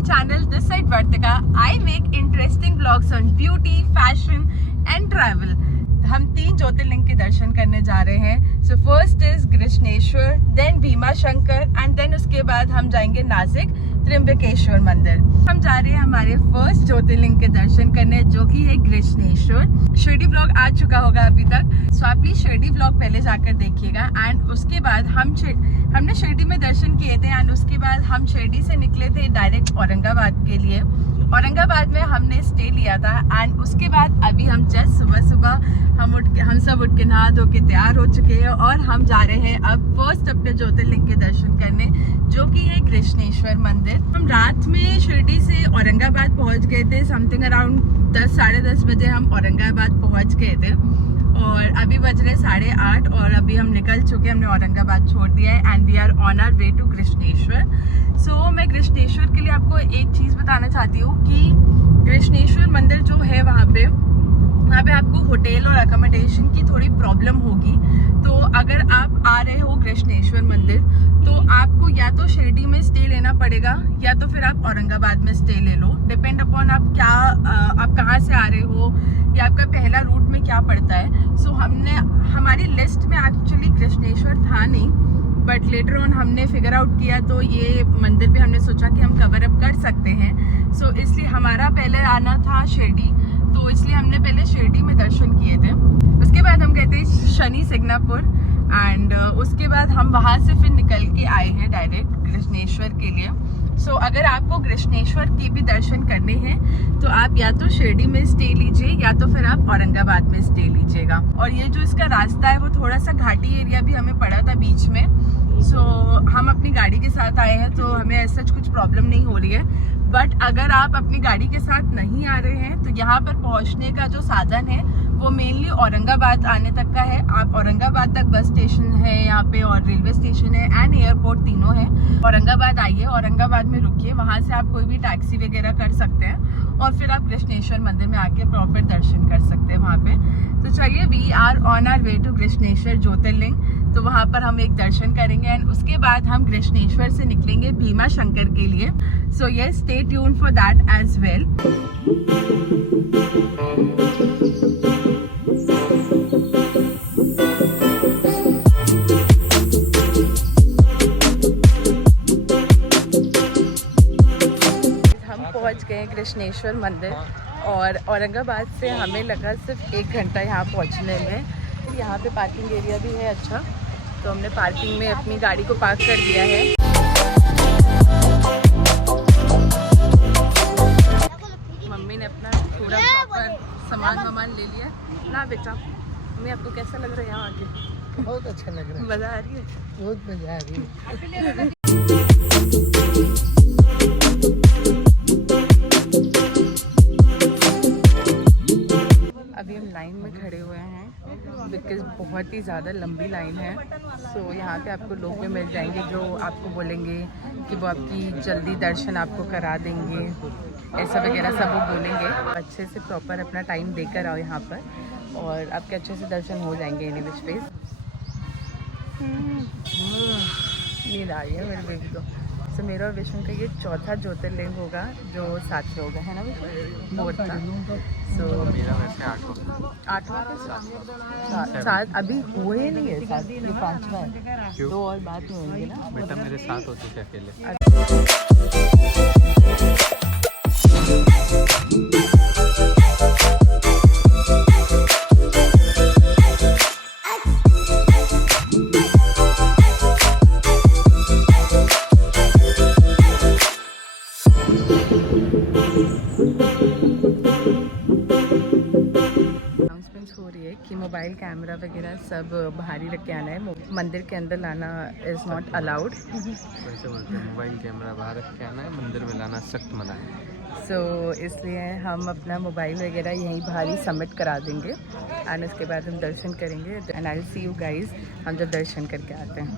my channel This Side Vartika. I make interesting vlogs on beauty, fashion and travel. हम 3 ज्योतिर्लिंग के दर्शन करने जा रहे हैं. So first is Krishneshwar, then Bhima Shankar and then उसके बाद हम जाएंगे नासिक त्र्यंबकेश्वर मंदिर. हम जा रहे हैं हमारे फर्स्ट ज्योतिर्लिंग के दर्शन करने जो कि है कृष्णेश्वर. शिरडी व्लॉग आ चुका होगा अभी तक, सो आप प्लीज शिरडी व्लॉग पहले जाकर देखिएगा. एंड उसके बाद हमने शिरडी में दर्शन किए थे एंड उसके बाद हम शिरडी से निकले थे डायरेक्ट औरंगाबाद के लिए. औरंगाबाद में हमने स्टे लिया था एंड उसके बाद अभी हम जस्ट सुबह हम सब उठ के नहा धो के तैयार हो चुके हैं और हम जा रहे हैं अब फर्स्ट अपने ज्योतिर्लिंग के दर्शन करने जो कि है कृष्णेश्वर मंदिर. हम रात में शिरडी से औरंगाबाद पहुंच गए थे. समथिंग अराउंड 10 साढ़े 10 बजे हम औरंगाबाद पहुंच गए थे और अभी बज रहे 8:30 और अभी हम निकल चुके हैं. हमने औरंगाबाद छोड़ दिया है and we are on our way to Krishneshwar. So मैं कृष्णेश्वर के लिए आपको एक चीज़ बताना चाहती हूँ कि कृष्णेश्वर मंदिर जो है वहाँ पे आपको होटल और अकोमोडेशन की थोड़ी प्रॉब्लम होगी. तो अगर आप आ रहे हो कृष्णेश्वर मंदिर तो आपको या तो शिरडी में स्टे लेना पड़ेगा या तो फिर आप औरंगाबाद में स्टे ले लो. डिपेंड अपॉन आप कहाँ से आ रहे हो या आपका पहला रूट में क्या पड़ता है. सो हमारी लिस्ट में एक्चुअली कृष्णेश्वर था नहीं, बट लेटर ऑन हमने फिगर आउट किया तो ये मंदिर भी हमने सोचा कि हम कवर अप कर सकते हैं. सो इसलिए हमारा पहले आना था शिरडी, तो इसलिए हमने पहले शिरडी में दर्शन किए थे. उसके बाद हम गए थे शनि सिग्नापुर एंड उसके बाद हम वहाँ से फिर निकल के आए हैं डायरेक्ट कृष्णेश्वर के लिए. सो अगर आपको कृष्णेश्वर के भी दर्शन करने हैं तो आप या तो शिरडी में स्टे लीजिए या तो फिर आप औरंगाबाद में स्टे लीजिएगा. और ये जो इसका रास्ता है वो थोड़ा सा घाटी एरिया भी हमें पड़ा था बीच में. सो हम अपनी गाड़ी के साथ आए हैं तो हमें ऐसा कुछ प्रॉब्लम नहीं हो रही है. बट अगर आप अपनी गाड़ी के साथ नहीं आ रहे हैं तो यहाँ पर पहुँचने का जो साधन है वो मेनली औरंगाबाद आने तक का है. आप औरंगाबाद तक बस स्टेशन है यहाँ पे और रेलवे स्टेशन है एंड एयरपोर्ट तीनों है. औरंगाबाद आइए, औरंगाबाद में रुकिए, वहाँ से आप कोई भी टैक्सी वगैरह कर सकते हैं और फिर आप कृष्णेश्वर मंदिर में आके प्रॉपर दर्शन कर सकते हैं वहाँ पे. तो चलिए we are on our way to Krishneshwar Jyotirlinga. तो वहाँ पर हम एक दर्शन करेंगे एंड उसके बाद हम कृष्णेश्वर से निकलेंगे भीमा शंकर के लिए. सो ये stay tune for that as well. पहुंच गए कृष्णेश्वर मंदिर और औरंगाबाद से हमें लगा सिर्फ 1 घंटा यहाँ पहुँचने में. यहाँ पे पार्किंग एरिया भी है अच्छा, तो हमने पार्किंग में अपनी गाड़ी को पार्क कर दिया है. मम्मी ने अपना थोड़ा प्रॉपर सामान ले लिया ना. बेटा मम्मी आपको कैसा लग रहा है यहाँ आके? बहुत अच्छा लग रहा है. मज़ा आ रही है? बहुत मज़ा आ रही है. अभी हम लाइन में खड़े हुए हैं बिकॉज बहुत ही ज़्यादा लंबी लाइन है. सो यहाँ पे आपको लोग भी मिल जाएंगे जो आपको बोलेंगे कि वो आपकी जल्दी दर्शन आपको करा देंगे, ऐसा वगैरह सब वो बोलेंगे. अच्छे से प्रॉपर अपना टाइम देकर आओ यहाँ पर और आपके अच्छे से दर्शन हो जाएंगे. इन विच फेस नींद आ रही है मेरे बेबी को. तो मेरा और विष्णु का ये चौथा ज्योतिर्लिंग होगा जो साथ में होगा, है ना विष्णु? फोर्थ था. सो मेरा वैसे 8वां साथ अभी हुए नहीं है. साथ ये 5वां है. 2 और बात में होंगे ना. बेटा मेरे साथ होते थे अकेले. हो रही है कि मोबाइल कैमरा वगैरह सब बाहर ही रख के आना है. मंदिर के अंदर लाना इज़ नॉट अलाउड. वैसे बोलते हैं मोबाइल कैमरा बाहर रख के आना है, मंदिर में लाना सख्त मना है. सो इसलिए हम अपना मोबाइल वगैरह यहीं बाहर ही सबमिट करा देंगे एंड उसके बाद हम दर्शन करेंगे. And I will see you guys हम जब दर्शन करके आते हैं.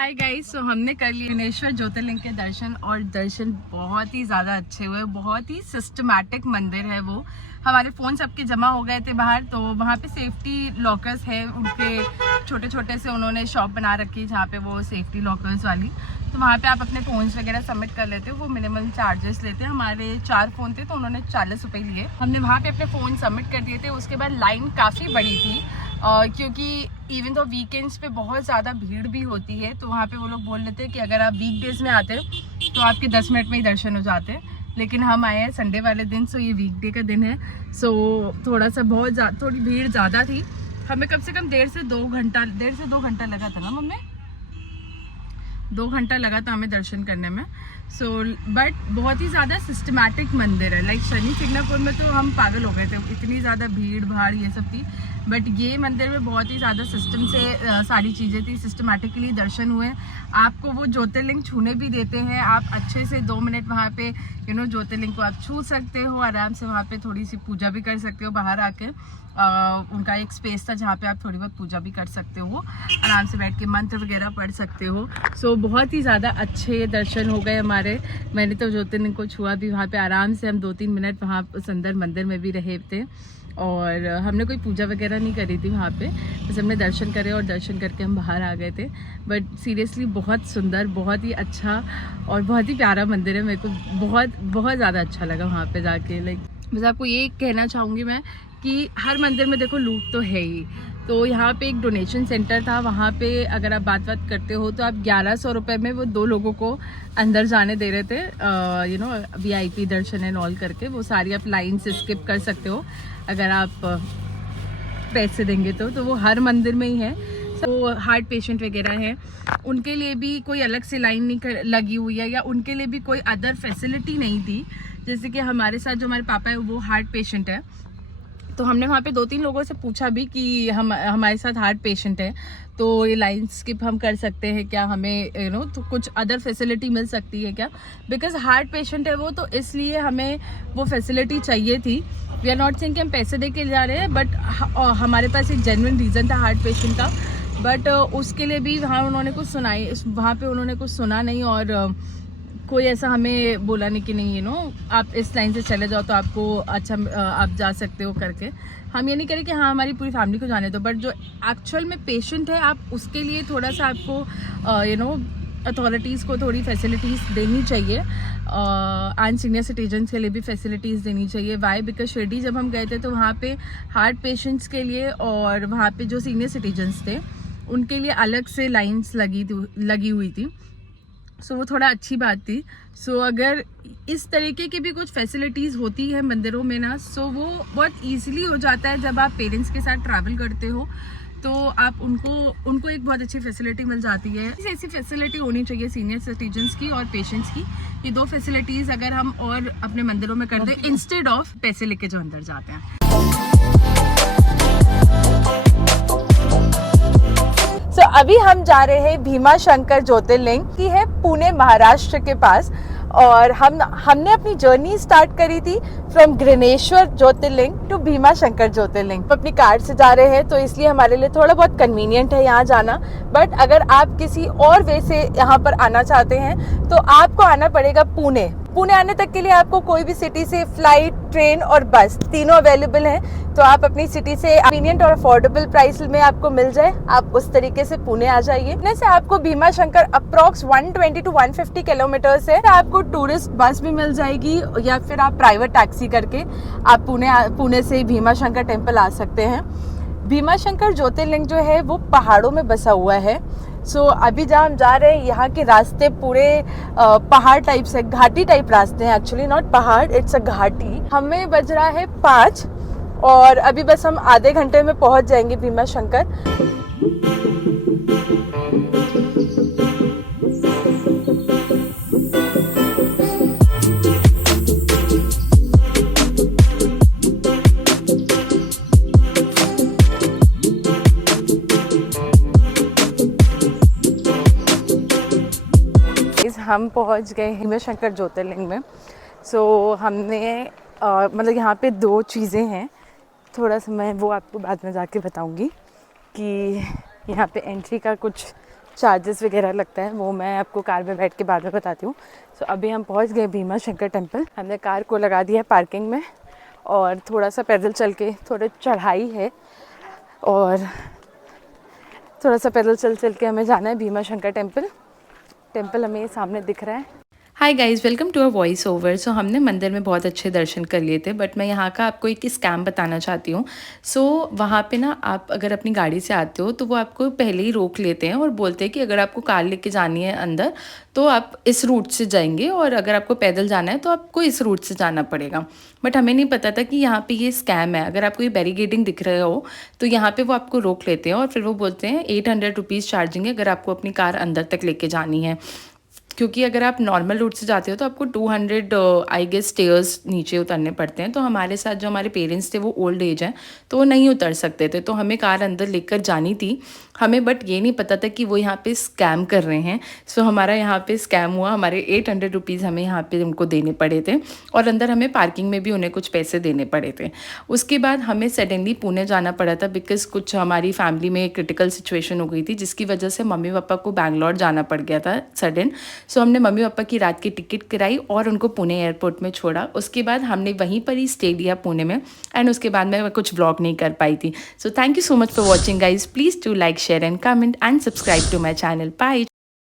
हाय गाइस, सो हमने कर लिए कृष्णेश्वर ज्योतिर्लिंग के दर्शन और दर्शन बहुत ही ज़्यादा अच्छे हुए. बहुत ही सिस्टमैटिक मंदिर है वो. हमारे फ़ोन सबके जमा हो गए थे बाहर, तो वहाँ पे सेफ्टी लॉकर्स है उनके, छोटे छोटे से उन्होंने शॉप बना रखी है जहाँ पे वो सेफ्टी लॉकर्स वाली, तो वहाँ पे आप अपने फ़ोन्स वगैरह सबमिट कर लेते हो, वो मिनिमल चार्जेस लेते हैं। हमारे 4 फ़ोन थे तो उन्होंने 40 रुपये लिए, हमने वहाँ पे अपने फ़ोन सबमिट कर दिए थे। उसके बाद लाइन काफ़ी बड़ी थी क्योंकि इवन तो वीकेंड्स पे बहुत ज़्यादा भीड़ भी होती है, तो वहाँ पे वो लोग बोल लेते हैं कि अगर आप वीकडेज़ में आते तो आपके 10 मिनट में ही दर्शन हो जाते हैं, लेकिन हम आए हैं संडे वाले दिन, सो ये वीकडे का दिन है, सो थोड़ा सा थोड़ी भीड़ ज़्यादा थी। हमें कम से कम 1.5 से 2 घंटा लगा था ना मम्मी, 2 घंटा लगा था हमें दर्शन करने में। सो बट बहुत ही ज़्यादा सिस्टमैटिक मंदिर है। लाइक शनि सिग्नापुर में तो हम पागल हो गए थे, इतनी ज़्यादा भीड़ भाड़ ये सब थी, बट ये मंदिर में बहुत ही ज़्यादा सिस्टम से सारी चीज़ें थी, सिस्टमैटिकली दर्शन हुए। आपको वो ज्योतिर्लिंग छूने भी देते हैं, आप अच्छे से 2 मिनट वहाँ पे ज्योतिर्लिंग को आप छू सकते हो, आराम से वहाँ पे थोड़ी सी पूजा भी कर सकते हो बाहर आके। उनका एक स्पेस था जहाँ पे आप थोड़ी बहुत पूजा भी कर सकते हो, आराम से बैठ के मंत्र वगैरह पढ़ सकते हो। सो बहुत ही ज़्यादा अच्छे दर्शन हो गए हमारे। मैंने तो ज्योतिर्लिंग को छुआ भी वहाँ पे आराम से, हम 2-3 मिनट वहाँ उस अंदर मंदिर में भी रहे थे, और हमने कोई पूजा वगैरह नहीं करी थी वहाँ पे, बस हमने दर्शन करे और दर्शन करके हम बाहर आ गए थे। बट सीरियसली बहुत सुंदर, बहुत ही अच्छा और बहुत ही प्यारा मंदिर है। मेरे को बहुत ज़्यादा अच्छा लगा वहाँ पे जाके। लाइक बस आपको ये कहना चाहूँगी मैं कि हर मंदिर में देखो लूट तो है ही, तो यहाँ पे एक डोनेशन सेंटर था, वहाँ पे अगर आप बात करते हो तो आप 1100 रुपये में वो 2 लोगों को अंदर जाने दे रहे थे, VIP दर्शन एंड ऑल करके। वो सारी आप लाइन से स्किप कर सकते हो अगर आप पैसे देंगे तो वो हर मंदिर में ही है। तो हार्ट पेशेंट वगैरह हैं, उनके लिए भी कोई अलग से लाइन नहीं लगी हुई है, या उनके लिए भी कोई अदर फैसिलिटी नहीं थी। जैसे कि हमारे साथ जो हमारे पापा है वो हार्ट पेशेंट है, तो हमने वहाँ पे 2-3 लोगों से पूछा भी कि हमारे साथ हार्ट पेशेंट है, तो ये लाइन स्किप हम कर सकते हैं क्या, हमें तो कुछ अदर फैसिलिटी मिल सकती है क्या, बिकॉज हार्ट पेशेंट है वो, तो इसलिए हमें वो फैसिलिटी चाहिए थी। वी आर नॉट सेइंग कि हम पैसे दे के जा रहे हैं, बट हमारे पास एक जेन्युइन रीज़न था हार्ट पेशेंट का, बट उसके लिए भी वहाँ उन्होंने कुछ सुना नहीं, और कोई ऐसा हमें बोला नहीं कि नहीं आप इस लाइन से चले जाओ तो आपको अच्छा आप जा सकते हो करके। हम ये नहीं करें कि हाँ हमारी पूरी फैमिली को जाने दो, बट जो एक्चुअल में पेशेंट है आप उसके लिए थोड़ा सा आपको अथॉरिटीज़ को थोड़ी फैसिलिटीज़ देनी चाहिए, एंड सीनियर सिटीजन्स के लिए भी फैसिलिटीज़ देनी चाहिए। वाई? बिकॉज शिरडी जब हम गए थे तो वहाँ पे हार्ट पेशेंट्स के लिए और वहाँ पे जो सीनियर सिटीजन्स थे उनके लिए अलग से लाइन्स लगी हुई थी। सो वो थोड़ा अच्छी बात थी। सो अगर इस तरीके की भी कुछ फैसिलिटीज़ होती है मंदिरों में ना, सो वो बहुत ईजिली हो जाता है। जब आप पेरेंट्स के साथ ट्रैवल करते हो तो आप उनको एक बहुत अच्छी फैसिलिटी मिल जाती है। ऐसी फैसिलिटी होनी चाहिए सीनियर सिटीजन्स की और पेशेंट्स की। ये 2 फैसिलिटीज़ अगर हम और अपने मंदिरों में कर दें इंस्टेड ऑफ पैसे लेके जो अंदर जाते हैं। So, अभी हम जा रहे हैं भीमा शंकर ज्योतिर्लिंग की है पुणे महाराष्ट्र के पास, और हमने अपनी जर्नी स्टार्ट करी थी फ्रॉम ग्रिनेश्वर ज्योतिर्लिंग टू भीमा शंकर ज्योतिर्लिंग। अपनी कार से जा रहे हैं तो इसलिए हमारे लिए थोड़ा बहुत कन्वीनियंट है यहाँ जाना, बट अगर आप किसी और वे से यहाँ पर आना चाहते हैं तो आपको आना पड़ेगा पुणे। आने तक के लिए आपको कोई भी सिटी से फ्लाइट, ट्रेन और बस तीनों अवेलेबल हैं, तो आप अपनी सिटी से कन्वीनियंट और अफोर्डेबल प्राइस में आपको मिल जाए, आप उस तरीके से पुणे आ जाइए। पुणे से आपको Bhima Shankar approx 120 to 150 kilometres है। आपको टूरिस्ट बस भी मिल जाएगी या फिर आप प्राइवेट टैक्सी करके आप पुणे से भीमा शंकर टेम्पल आ सकते हैं। भीमा शंकर ज्योतिर्लिंग जो है वो पहाड़ों में बसा हुआ है। सो अभी जहाँ हम जा रहे हैं यहाँ के रास्ते पूरे पहाड़ टाइप से, घाटी टाइप रास्ते हैं, एक्चुअली नॉट पहाड़, इट्स अ घाटी। हमें बज रहा है 5 और अभी बस हम आधे घंटे में पहुँच जाएंगे भीमा शंकर। हम पहुंच गए भीमा शंकर ज्योतिर्लिंग में। सो हमने मतलब यहाँ पे 2 चीज़ें हैं, थोड़ा सा मैं वो आपको बाद में जाके बताऊँगी कि यहाँ पे एंट्री का कुछ चार्जेस वगैरह लगता है, वो मैं आपको कार में बैठ के बाद में बताती हूँ। सो अभी हम पहुँच गए भीमा शंकर टेम्पल। हमने कार को लगा दिया है पार्किंग में और थोड़ा सा पैदल चल के, थोड़ा चढ़ाई है और थोड़ा सा पैदल चल के हमें जाना है भीमा शंकर टेम्पल हमें सामने दिख रहा है। Hi guys, welcome to a voice over. सो हमने मंदिर में बहुत अच्छे दर्शन कर लिए थे, बट मैं यहाँ का आपको एक स्कैम बताना चाहती हूँ। सो वहाँ पे ना आप अगर अपनी गाड़ी से आते हो तो वो आपको पहले ही रोक लेते हैं और बोलते हैं कि अगर आपको कार लेके जानी है अंदर तो आप इस रूट से जाएंगे और अगर आपको पैदल जाना है तो आपको इस रूट से जाना पड़ेगा। बट हमें नहीं पता था कि यहाँ पे ये स्कैम है। अगर आपको ये बैरिकेडिंग दिख रहे हो तो यहाँ पे वो आपको रोक लेते हैं और फिर वो बोलते हैं 800 रुपीज़ चार्जिंग है अगर आपको अपनी कार अंदर तक लेके जानी है। क्योंकि अगर आप नॉर्मल रूट से जाते हो तो आपको 200 आई गेस स्टेयर्स नीचे उतरने पड़ते हैं। तो हमारे साथ जो हमारे पेरेंट्स थे वो ओल्ड एज हैं तो वो नहीं उतर सकते थे, तो हमें कार अंदर लेकर जानी थी हमें। बट ये नहीं पता था कि वो यहाँ पे स्कैम कर रहे हैं। सो हमारा यहाँ पे स्कैम हुआ, हमारे 800 रुपीज़ हमें यहाँ पे उनको देने पड़े थे और अंदर हमें पार्किंग में भी उन्हें कुछ पैसे देने पड़े थे। उसके बाद हमें सडनली पुणे जाना पड़ा था बिकॉज़ कुछ हमारी फैमिली में क्रिटिकल सिचुएशन हो गई थी जिसकी वजह से मम्मी पापा को बैंगलोर जाना पड़ गया था सडन। सो हमने मम्मी पापा की रात की टिकट कराई और उनको पुणे एयरपोर्ट में छोड़ा। उसके बाद हमने वहीं पर ही स्टे लिया पुणे में एंड उसके बाद मैं कुछ व्लॉग नहीं कर पाई थी। So thank you so much for watching guys. Please do like, share and comment and subscribe to my channel. Bye.